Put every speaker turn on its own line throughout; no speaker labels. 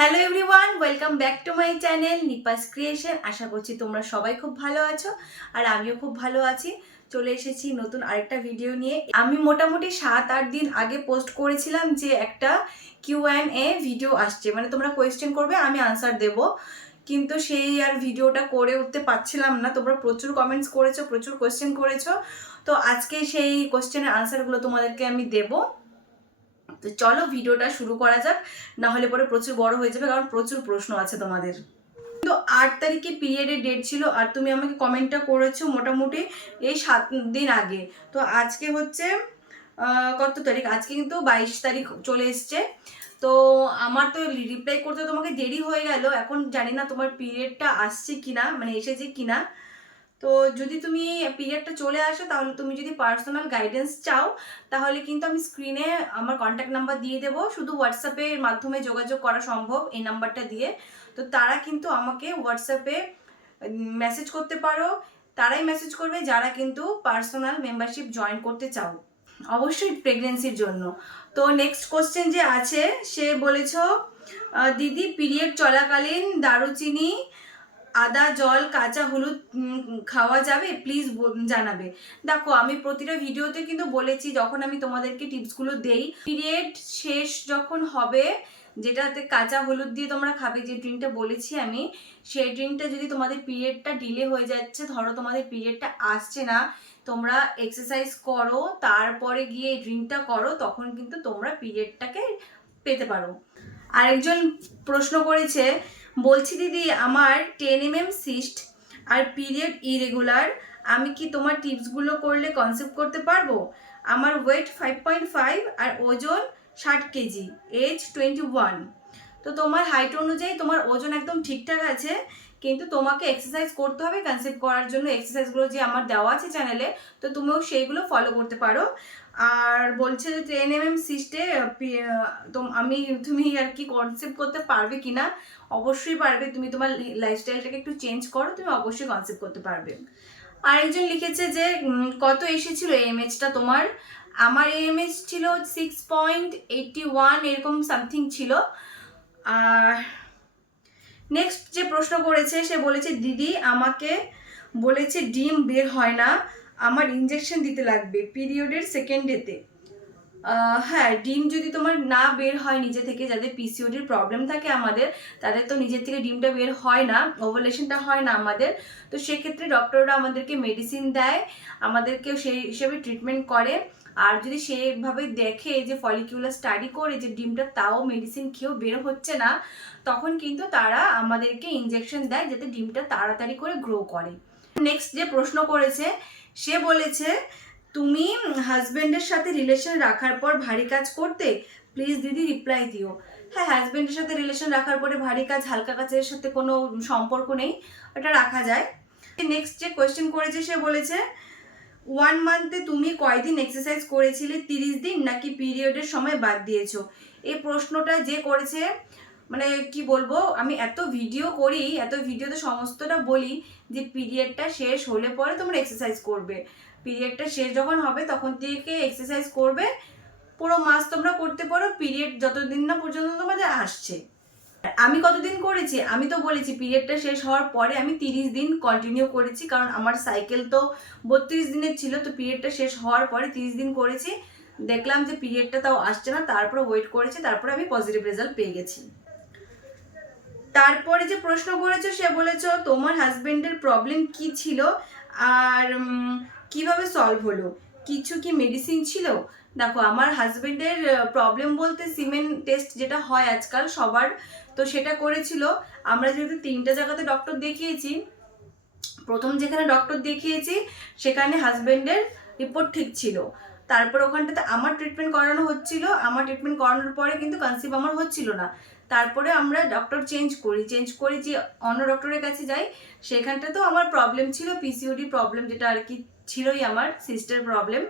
Hello everyone welcome back to my channel Nipa's creation আশা করছি তোমরা সবাই খুব ভালো আছো আর আমিও খুব ভালো আছি। চলে এসেছি নতুন আরেকটা ভিডিও নিয়ে। আমি মোটামুটি সাত আট দিন আগে পোস্ট করেছিলাম যে একটা কিউ অ্যান্ড এ ভিডিও আসছে। মানে তোমরা কোয়েশ্চেন করবে, আমি আনসার দেব। কিন্তু সেই আর ভিডিওটা করে উঠতে পারছিলাম না। তোমরা প্রচুর কমেন্টস করেছ, প্রচুর কোয়েশ্চেন করেছ। তো আজকে সেই কোয়েশ্চেনের আনসারগুলো তোমাদেরকে আমি দেবো। তো চলো ভিডিওটা শুরু করা যাক না হলে পরে প্রচুর বড় হয়ে যাবে, কারণ প্রচুর প্রশ্ন আছে তোমাদের। তো আট তারিখে পিরিয়ডের ডেট ছিল, আর তুমি আমাকে কমেন্টটা করেছ মোটামুটি এই সাত দিন আগে। তো আজকে হচ্ছে কত তারিখ? আজকে কিন্তু বাইশ তারিখ চলে এসছে। তো আমার তো রিপ্লাই করতে তোমাকে দেরি হয়ে গেল, এখন জানি না তোমার পিরিয়ডটা আসছে কিনা মানে এসেছে কিনা। তো যদি তুমি পিরিয়ডটা চলে আসো, তাহলে তুমি যদি পার্সোনাল গাইডেন্স চাও, তাহলে কিন্তু আমি স্ক্রিনে আমার কন্ট্যাক্ট নাম্বার দিয়ে দেবো। শুধু হোয়াটসঅ্যাপের মাধ্যমে যোগাযোগ করা সম্ভব এই নাম্বারটা দিয়ে। তো তারা কিন্তু আমাকে হোয়াটসঅ্যাপে মেসেজ করতে পারো। তারাই মেসেজ করবে যারা কিন্তু পার্সোনাল মেম্বারশিপ জয়েন করতে চাও। অবশ্যই প্রেগনেন্সির জন্য। তো নেক্সট কোশ্চেন যে আছে, সে বলেছ দিদি পিরিয়ড চলাকালীন দারুচিনি আদা, জল, কাঁচা হলুদ খাওয়া যাবে? প্লিজ জানাবে। দেখো, আমি প্রতিটা ভিডিওতে কিন্তু বলেছি, যখন আমি তোমাদেরকে টিপসগুলো দেই পিরিয়ড শেষ যখন হবে, যেটাতে কাঁচা হলুদ দিয়ে তোমরা খাবে, যে ড্রিঙ্কটা বলেছি আমি, সেই ড্রিঙ্কটা যদি তোমাদের পিরিয়ডটা ডিলে হয়ে যাচ্ছে, ধরো তোমাদের পিরিয়ডটা আসছে না, তোমরা এক্সারসাইজ করো, তারপরে গিয়ে এই ড্রিঙ্কটা করো, তখন কিন্তু তোমরা পিরিয়ডটাকে পেতে পারো। আরেকজন প্রশ্ন করেছে বলছি দিদি, আমার টেন এম এম সিস্ট আর পিরিয়ড ইরেগুলার আমি কি তোমার টিপসগুলো করলে কনসেপ্ট করতে পারব? আমার ওয়েট ফাইভ পয়েন্ট ফাইভ আর ওজন ষাট কেজি এজ টোয়েন্টি ওয়ান তো তোমার হাইট অনুযায়ী তোমার ওজন একদম ঠিকঠাক আছে কিন্তু তোমাকে এক্সারসাইজ করতে হবে কনসেপ্ট করার জন্য এক্সারসাইজগুলো যে আমার দেওয়া আছে চ্যানেলে তো তুমিও সেইগুলো ফলো করতে পারো। আর বলছে যে টেন এম এম সিস্টে আমি, তুমি আর কি কনসেপ্ট করতে পারবে কিনা? অবশ্যই পারবে। তুমি তোমার লাইফস্টাইলটাকে একটু চেঞ্জ করো, তুমি অবশ্যই কনসেপ্ট করতে পারবে। আরেকজন লিখেছে যে কত এসেছিল এমএচটা তোমার? আমার এমএচ ছিল সিক্স পয়েন্ট এইটটি ওয়ান এরকম সামথিং ছিল। আর নেক্সট যে প্রশ্ন করেছে, সে বলেছে, দিদি, আমাকে বলেছে ডিম বের হয় না। আমার ইঞ্জেকশন দিতে লাগবে। পিরিয়ডের সেকেন্ড ডেতে হ্যাঁ ডিম যদি তোমার না বের হয় নিজে থেকে, যাদের পিসিওডির প্রবলেম থাকে আমাদের, তাদের তো নিজের থেকে ডিমটা বের হয় না ওভালেশনটা হয় না আমাদের। তো সেক্ষেত্রে ডক্টররা আমাদেরকে মেডিসিন দেয়, আমাদেরকেও সেই হিসেবে ট্রিটমেন্ট করে। আর যদি সেভাবে দেখে যে ফলিকিউলার স্টাডি করে যে ডিমটা তাও মেডিসিন খেয়েও বের হচ্ছে না, তখন কিন্তু তারা আমাদেরকে ইঞ্জেকশন দেয় যাতে ডিমটা তাড়াতাড়ি করে গ্রো করে। নেক্সট যে প্রশ্ন করেছে, সে বলেছে তুমি হাজবেন্ডের সাথে রিলেশন রাখার পর ভারী কাজ করতে প্লিজ দিদি রিপ্লাই দিও। হ্যাঁ হাজবেন্ডের সাথে রিলেশন রাখার পরে ভারী কাজ, হালকা কাজের সাথে কোনো সম্পর্ক নেই, ওটা রাখা যায়। নেক্সট যে কোয়েশ্চেন করেছে, সে বলেছে ওয়ান মান্থে তুমি কয়দিন এক্সারসাইজ করেছিলে? তিরিশ দিন নাকি পিরিয়ডের সময় বাদ দিয়েছ? এই প্রশ্নটা যে করেছে মানে কি বলব, আমি এত ভিডিও করি, এত ভিডিওতে সমস্তটা বলি যে পিরিয়ডটা শেষ হলে পরে তোমরা এক্সারসাইজ করবে। পিরিয়ডটা শেষ যখন হবে, তখন থেকে এক্সারসাইজ করবে। পুরো মাস তোমরা করতে পারো পিরিয়ড যতদিন না পর্যন্ত তোমাদের আসছে। আমি কতদিন করেছি? আমি তো বলেছি পিরিয়ডটা শেষ হওয়ার পরে আমি তিরিশ দিন কন্টিনিউ করেছি, কারণ আমার সাইকেল তো বত্রিশ দিনের ছিল, তো পিরিয়ডটা শেষ হওয়ার পরে তিরিশ দিন করেছি। দেখলাম যে পিরিয়ডটা তাও আসছে না, তারপরে ওয়েট করেছি, তারপরে আমি পজিটিভ রেজাল্ট পেয়ে গেছি। তারপরে যে প্রশ্ন করেছ, সে বলেছ, তোমার হাজবেন্ডের প্রবলেম কি ছিল? আর কীভাবে সলভ হলো? কিছু কি মেডিসিন ছিল? দেখো, আমার হাজবেন্ডের প্রবলেম বলতে সিমেন্ট টেস্ট যেটা হয় আজকাল সবার, তো সেটা করেছিল। আমরা যেহেতু তিনটা জায়গাতে ডক্টর দেখিয়েছি, প্রথম যেখানে ডক্টর দেখিয়েছি, সেখানে হাজবেন্ডের রিপোর্ট ঠিক ছিল। তারপর ওখানটাতে আমার ট্রিটমেন্ট করানো হচ্ছিল, আমার ট্রিটমেন্ট করানোর পরে কিন্তু কনসিভ আমার হচ্ছিল না। তারপরে আমরা ডক্টর চেঞ্জ করি চেঞ্জ করি যে অন্য ডক্টরের কাছে যাই, সেখানটাতেও আমার প্রবলেম ছিল পিসিওডি প্রবলেম যেটা আর কি ছিলই আমার সিস্টার প্রবলেম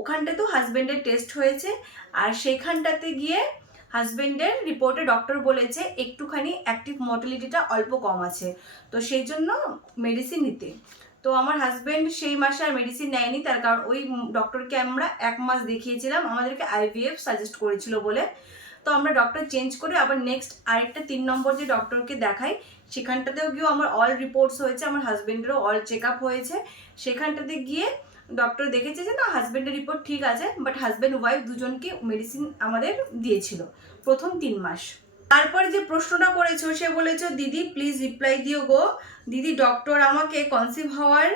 ওখানটাতেও হাজবেন্ডের টেস্ট হয়েছে, আর সেখানটাতে গিয়ে হাজবেন্ডের রিপোর্টে ডক্টর বলেছে একটুখানি অ্যাক্টিভ মর্টালিটিটা অল্প কম আছে। তো সেই জন্য মেডিসিন নিতে। তো আমার হাজবেন্ড সেই মাসে আর মেডিসিন নেয়নি, তার কারণ ওই ডক্টরকে আমরা এক মাস দেখিয়েছিলাম। আমাদেরকে আইভিএফ সাজেস্ট করেছিল বলে। তো আমরা ডক্টর চেঞ্জ করে আবার নেক্সট আরেকটা তিন নম্বর যে ডক্টরকে দেখাই, সেখানটাতেও গিয়েও আমার অল রিপোর্টস হয়েছে, আমার হাজব্যান্ডেরও অল চেক আপ হয়েছে। সেখানটাতে গিয়ে ডক্টর দেখেছে যে না হাজবেন্ডের রিপোর্ট ঠিক আছে বাট হাজব্যান্ড ওয়াইফ দুজনকে মেডিসিন আমাদের দিয়েছিল প্রথম তিন মাস। তারপরে যে প্রশ্নটা করেছ, সে বলেছ, দিদি প্লিজ রিপ্লাই দিও গো। দিদি ডক্টর আমাকে কনসিভ হওয়ার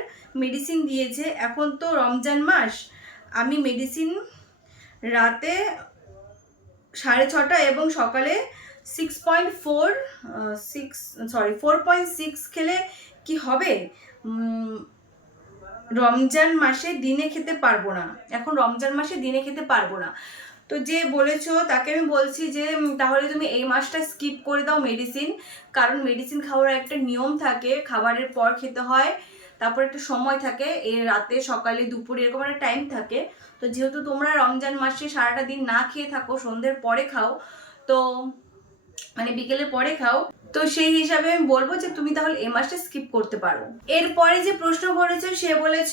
মেডিসিন দিয়েছে। এখন তো রমজান মাস, আমি মেডিসিন রাতে সাড়ে ছটা এবং সকালে six point four six sorry four point six খেলে কি হবে? রমজান মাসে দিনে খেতে পারব না। এখন রমজান মাসে দিনে খেতে পারব না। তো যে বলেছ, তাকে আমি বলছি যে তাহলে তুমি এই মাসটা স্কিপ করে দাও মেডিসিন কারণ মেডিসিন খাওয়ার একটা নিয়ম থাকে, খাবারের পর খেতে হয়। তারপর একটা সময় থাকে এ রাতে সকালে, দুপুরে এরকম একটা টাইম থাকে। তো যেহেতু তোমরা রমজান মাসে সারাটা দিন না খেয়ে থাকো, সন্ধ্যের পরে খাও, তো মানে বিকেলের পরে খাও, তো সেই হিসাবে আমি বলব যে তুমি তাহলে এ মাসটা স্কিপ করতে পারো। এরপরে যে প্রশ্ন করেছ, সে বলেছ,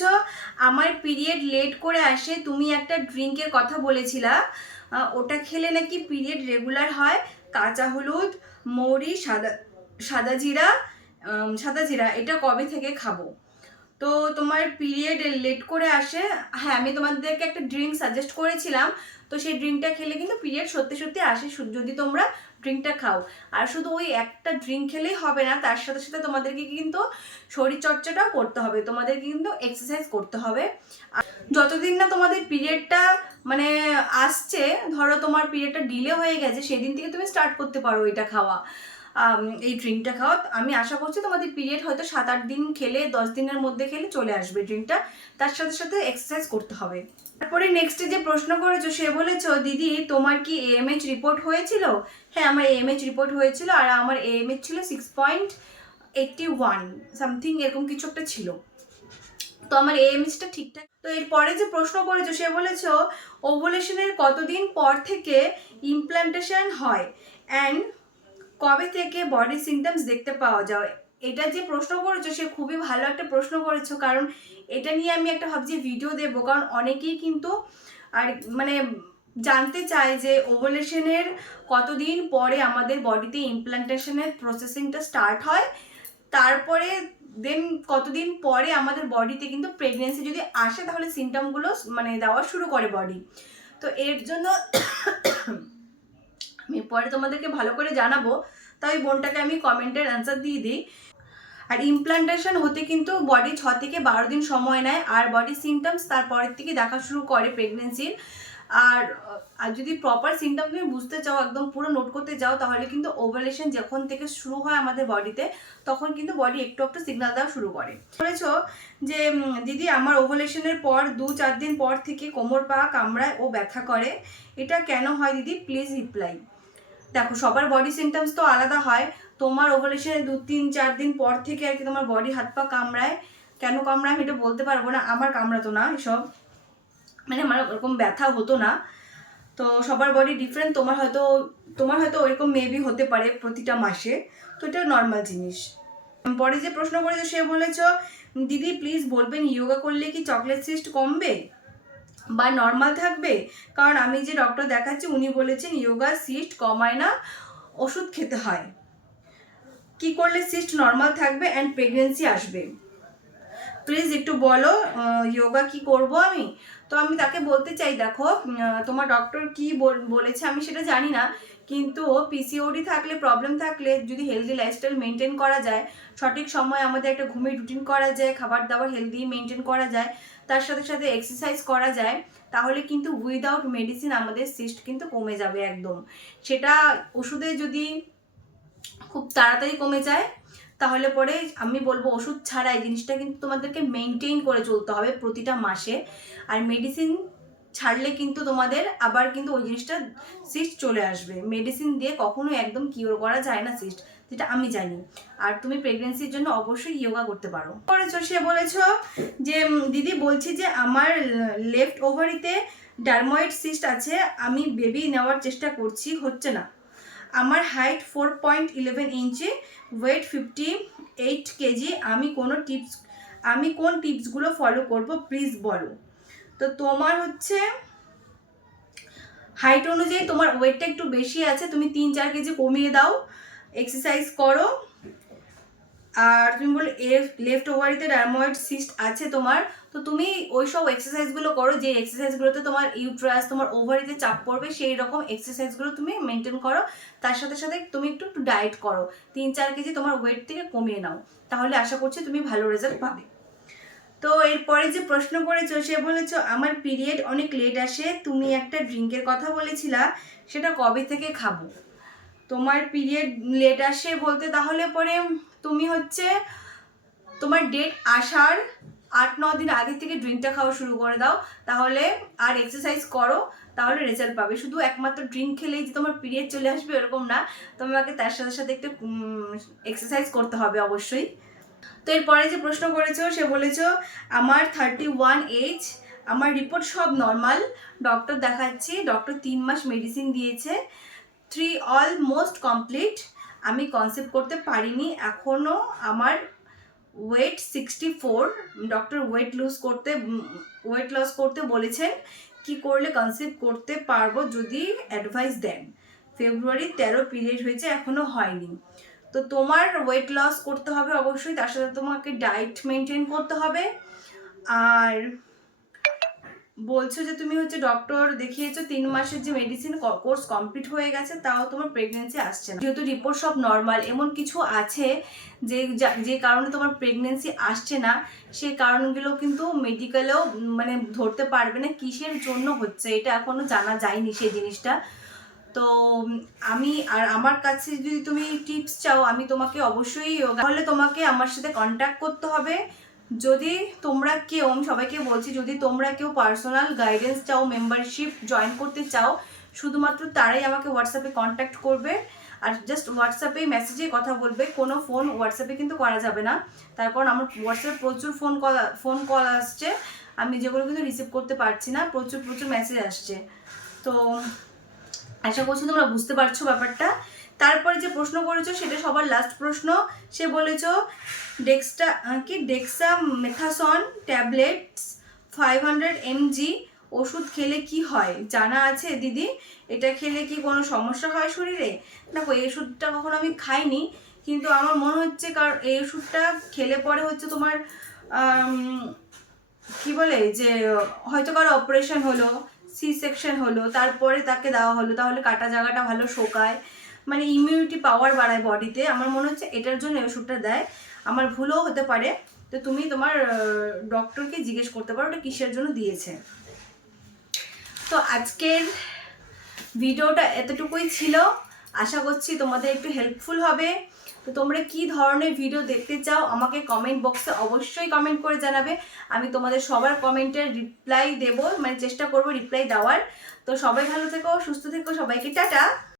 আমার পিরিয়ড লেট করে আসে, তুমি একটা ড্রিঙ্কের কথা বলেছিলা ওটা খেলে নাকি পিরিয়ড রেগুলার হয়? কাঁচা হলুদ, মৌরি, সাদা সাদা জিরা সাদা জিরা, এটা কবে থেকে খাব? তো তোমার পিরিয়ড লেট করে আসে। হ্যাঁ আমি তোমাদেরকে একটা ড্রিঙ্ক সাজেস্ট করেছিলাম। তো সেই ড্রিঙ্কটা খেলে কিন্তু পিরিয়ড সত্যি সত্যি আসে যদি তোমরা ড্রিঙ্কটা খাও। আর শুধু ওই একটা ড্রিঙ্ক খেলেই হবে না, তার সাথে সাথে তোমাদেরকে কিন্তু শরীরচর্চাটাও করতে হবে। তোমাদেরকে কিন্তু এক্সারসাইজ করতে হবে। যতদিন না তোমাদের পিরিয়ডটা মানে আসছে, ধরো তোমার পিরিয়ডটা ডিলে হয়ে গেছে, সেদিন থেকে তুমি স্টার্ট করতে পারো এটা খাওয়া। এই ড্রিঙ্কটা খাওয়া। আমি আশা করছি তোমাদের পিরিয়ড হয়তো সাত আট দিন খেলে, দশ দিনের মধ্যে খেলে চলে আসবে ড্রিঙ্কটা। তার সাথে সাথে এক্সারসাইজ করতে হবে। তারপরে নেক্সটে যে প্রশ্ন করেছ, সে বলেছ, দিদি, তোমার কি এএমএইচ রিপোর্ট হয়েছিল? হ্যাঁ আমার এএমএইচ রিপোর্ট হয়েছিল আর আমার এএমএইচ ছিল six point eighty one something এরকম কিছু একটা ছিল। তো আমার এএমএইচটা ঠিকঠাক। তো এরপরে যে প্রশ্ন করেছ, সে বলেছ ওভুলেশনের কতদিন পর থেকে ইমপ্লান্টেশন হয়? অ্যান্ড কবে থেকে বডি সিমটমস দেখতে পাওয়া যায়? এটা যে প্রশ্ন করেছ, সে খুবই ভালো একটা প্রশ্ন করেছ। কারণ এটা নিয়ে আমি একটা ভাবছি ভিডিও দেবো। কারণ অনেকেই কিন্তু আর মানে জানতে চায় যে ওভুলেশনের কতদিন পরে আমাদের বডিতে ইমপ্লান্টেশনের প্রসেসিংটা স্টার্ট হয়। তারপরে দেন কতদিন পরে আমাদের বডিতে কিন্তু প্রেগনেন্সি যদি আসে, তাহলে সিমটমগুলো মানে দেওয়া শুরু করে বডি তো এর জন্য আমি পরে তোমাদেরকে ভালো করে জানাব, তাই বোনটাকে আমি কমেন্টের অ্যান্সার দিয়ে দিই। আর ইমপ্লান্টেশন হতে কিন্তু বডি ছ থেকে বারো দিন সময় নেয়, আর বডি সিমটমস তারপরের থেকে দেখা শুরু করে প্রেগনেন্সির আর আর যদি প্রপার সিমটম তুমি বুঝতে চাও, একদম পুরো নোট করতে যাও, তাহলে কিন্তু ওভালেশন যখন থেকে শুরু হয় আমাদের বডিতে তখন কিন্তু বডি একটু একটু সিগনাল দেওয়া শুরু করে। বলেছ যে দিদি, আমার ওভালেশনের পর দু চার দিন পর থেকে কোমর পা কামড়ায় ও ব্যথা করে। এটা কেন হয় দিদি? প্লিজ রিপ্লাই দেখো, সবার বডি সিমটমস তো আলাদা হয়। তোমার ওভালেশনের দু তিন চার দিন পর থেকে আর কি তোমার বডি হাত পা কামড়ায়। কেন কামড়ায় আমি এটা বলতে পারব না, আমার কামড়াতো না এসব। মানে আমার ওরকম ব্যথা হতো না। তো সবার বডি ডিফারেন্ট তোমার হয়তো তোমার হয়তো ওইরকম মেবি হতে পারে প্রতিটা মাসে। তো এটা নর্মাল জিনিস। পরে যে প্রশ্ন করেছ, সে বলেছ, দিদি প্লিজ বলবেন ইয়োগা করলে কি চকলেট সিস্ট কমবে? বা নর্মাল থাকবে? কারণ আমি যে ডক্টর দেখাচ্ছি, উনি বলেছেন ইয়োগা সিস্ট কমায় না, ওষুধ খেতে হয়। কি করলে সিস্ট নর্মাল থাকবে অ্যান্ড প্রেগনেন্সি আসবে? প্লিজ একটু বলো যোগা কি করব আমি? তো আমি তাকে বলতে চাই, দেখো তোমার ডক্টর কি বল- বলেছে, আমি সেটা জানি না। কিন্তু পিসিওডি থাকলে প্রবলেম থাকলে, যদি হেলদি লাইফস্টাইল মেনটেন করা যায়, সঠিক সময় আমাদের একটা ঘুমের রুটিন করা যায়, খাবার দাবার হেলদি মেনটেন করা যায়, তার সাথে সাথে এক্সারসাইজ করা যায়, তাহলে কিন্তু উইদাউট মেডিসিন আমাদের সিস্ট কিন্তু কমে যাবে একদম। সেটা ওষুধে যদি খুব তাড়াতাড়ি কমে যায়, তাহলে পরে আমি বলব ওষুধ ছাড়া এই জিনিসটা কিন্তু তোমাদেরকে মেনটেন করে চলতে হবে প্রতিটা মাসে। আর মেডিসিন ছাড়লে কিন্তু তোমাদের আবার কিন্তু ওই জিনিসটা সিস্ট চলে আসবে। মেডিসিন দিয়ে কখনো একদম কিওর করা যায় না সিস্ট যেটা আমি জানি। আর তুমি প্রেগনেন্সির জন্য অবশ্যই ইয়োগা করতে পারো। করেছ সে বলেছ যে দিদি বলছি যে, আমার লেফট ওভারিতে ডারময়েড সিস্ট আছে, আমি বেবি নেওয়ার চেষ্টা করছি, হচ্ছে না। আমার height four point eleven inch weight fifty eight kg আমি কোনো টিপস আমি কোন টিপসগুলো ফলো করব প্লিজ বলো। তো তোমার হচ্ছে হাইট অনুযায়ী তোমার ওয়েটটা একটু বেশি আছে, তুমি তিন চার কেজি কমিয়ে দাও এক্সারসাইজ করো। আর তুমি বলে লেফট ওভারিতে ডার্ময়েড সিস্ট আছে তোমার, তো তুমি ওই সব এক্সারসাইজগুলো করো, যে এক্সারসাইজগুলোতে তোমার ইউট্রাস তোমার ওভারিতে চাপ পড়বে, সেই রকম এক্সারসাইজগুলো তুমি মেনটেন করো। তার সাথে সাথে তুমি একটু একটু ডায়েট করো, তিন চার কেজি তোমার ওয়েট থেকে কমিয়ে নাও। তাহলে আশা করছি তুমি ভালো রেজাল্ট পাবে। তো এরপরে যে প্রশ্ন করেছ, সে বলেছ, আমার পিরিয়ড অনেক লেট আসে, তুমি একটা ড্রিঙ্কের কথা বলেছিলা, সেটা কবে থেকে খাব? তোমার পিরিয়ড লেট আসে বলতে তাহলে পরে তুমি হচ্ছে তোমার ডেট আসার আট, ন দিন আগে থেকে ড্রিঙ্কটা খাওয়া শুরু করে দাও, তাহলে আর এক্সারসাইজ করো, তাহলে রেজাল্ট পাবে। শুধু একমাত্র ড্রিঙ্ক খেলেই যে তোমার পিরিয়ড চলে আসবে এরকম না। তোমাকে তার সাথে সাথে একটু এক্সারসাইজ করতে হবে অবশ্যই। তো এরপরে যে প্রশ্ন করেছ, সে বলেছ, আমার থার্টি ওয়ান এজ আমার রিপোর্ট সব নর্মাল ডক্টর দেখাচ্ছি ডক্টর তিন মাস মেডিসিন দিয়েছে থ্রি অলমোস্ট কমপ্লিট আমি কনসেপ্ট করতে পারিনি এখনও আমার weight sixty four doctor weight lose করতে ওয়েট লস করতে বলেছেন, কি করলে কনসেপ্ট করতে পারব যদি অ্যাডভাইস দেন? ফেব্রুয়ারি তেরো পিরিয়ড হয়েছে এখনও হয়নি। তো তোমার ওয়েট লস করতে হবে অবশ্যই, তার সাথে তোমাকে ডায়েট মেনটেন করতে হবে। আর বলছো যে তুমি হচ্ছে ডক্টর দেখিয়েছো, তিন মাসের যে মেডিসিন কোর্স কমপ্লিট হয়ে গেছে, তাও তোমার প্রেগনেন্সি আসছে না। যেহেতু রিপোর্ট সব নর্মাল এমন কিছু আছে যে যা- কারণে তোমার প্রেগনেন্সি আসছে না সেই কারণগুলো কিন্তু মেডিকেলেও মানে ধরতে পারবে না কিসের জন্য হচ্ছে, এটা এখনও জানা যায়নি সেই জিনিসটা। তো আমি আর আমার কাছে যদি তুমি টিপস চাও, আমি তোমাকে অবশ্যই তাহলে তোমাকে আমার সাথে কন্ট্যাক্ট করতে হবে। যদি তোমরা কেউ, আমি সবাইকে বলছি, যদি তোমরা কেউ পার্সোনাল গাইডেন্স চাও মেম্বারশিপ জয়েন করতে চাও, শুধুমাত্র তারাই আমাকে হোয়াটসঅ্যাপে কন্ট্যাক্ট করবে। আর জাস্ট হোয়াটসঅ্যাপে মেসেজে কথা বলবে, কোনো ফোন হোয়াটসঅ্যাপে কিন্তু করা যাবে না। তার কারণ আমার হোয়াটসঅ্যাপে প্রচুর ফোন কল ফোন কল আসছে। আমি যেগুলো কিন্তু রিসিভ করতে পারছি না, প্রচুর প্রচুর মেসেজ আসছে। তো আশা করছি তোমরা বুঝতে পারছ ব্যাপারটা। তারপরে যে প্রশ্ন করেছ, সেটা সবার লাস্ট প্রশ্ন। সে বলেছ ডেক্সটা কি? Dexamethasone tablets five hundred mg ওষুধ খেলে কি হয়? জানা আছে দিদি। এটা খেলে কি কোনো সমস্যা হয় শরীরে? দেখো, এই ওষুধটা কখনো আমি খাইনি, কিন্তু আমার মনে হচ্ছে কারণ এই ওষুধটা খেলে পরে হচ্ছে তোমার কি বলে, যে হয়তো কারও অপারেশন হলো সি সেকশন হলো, তারপরে তাকে দেওয়া হলো, তাহলে কাটা জায়গাটা ভালো শোকায়। মানে ইমিউনিটি পাওয়ার বাড়ায় বডিতে আমার মনে হচ্ছে এটার জন্য ওষুধটা দেয়। আমার ভুলও হতে পারে। তো তুমি তোমার ডক্টরকে জিজ্ঞেস করতে পারো, ওটা কিসের জন্য দিয়েছে। তো আজকের ভিডিওটা এতটুকুই ছিল। আশা করছি তোমাদের একটু হেল্পফুল হবে। তো তোমরা কি ধরনের ভিডিও দেখতে চাও, আমাকে কমেন্ট বক্সে অবশ্যই কমেন্ট করে জানাবে। আমি তোমাদের সবার কমেন্টের রিপ্লাই দেব মানে চেষ্টা করব রিপ্লাই দেওয়ার। তো সবাই ভালো থেকো, সুস্থ থেকো, সবাইকে টাটা।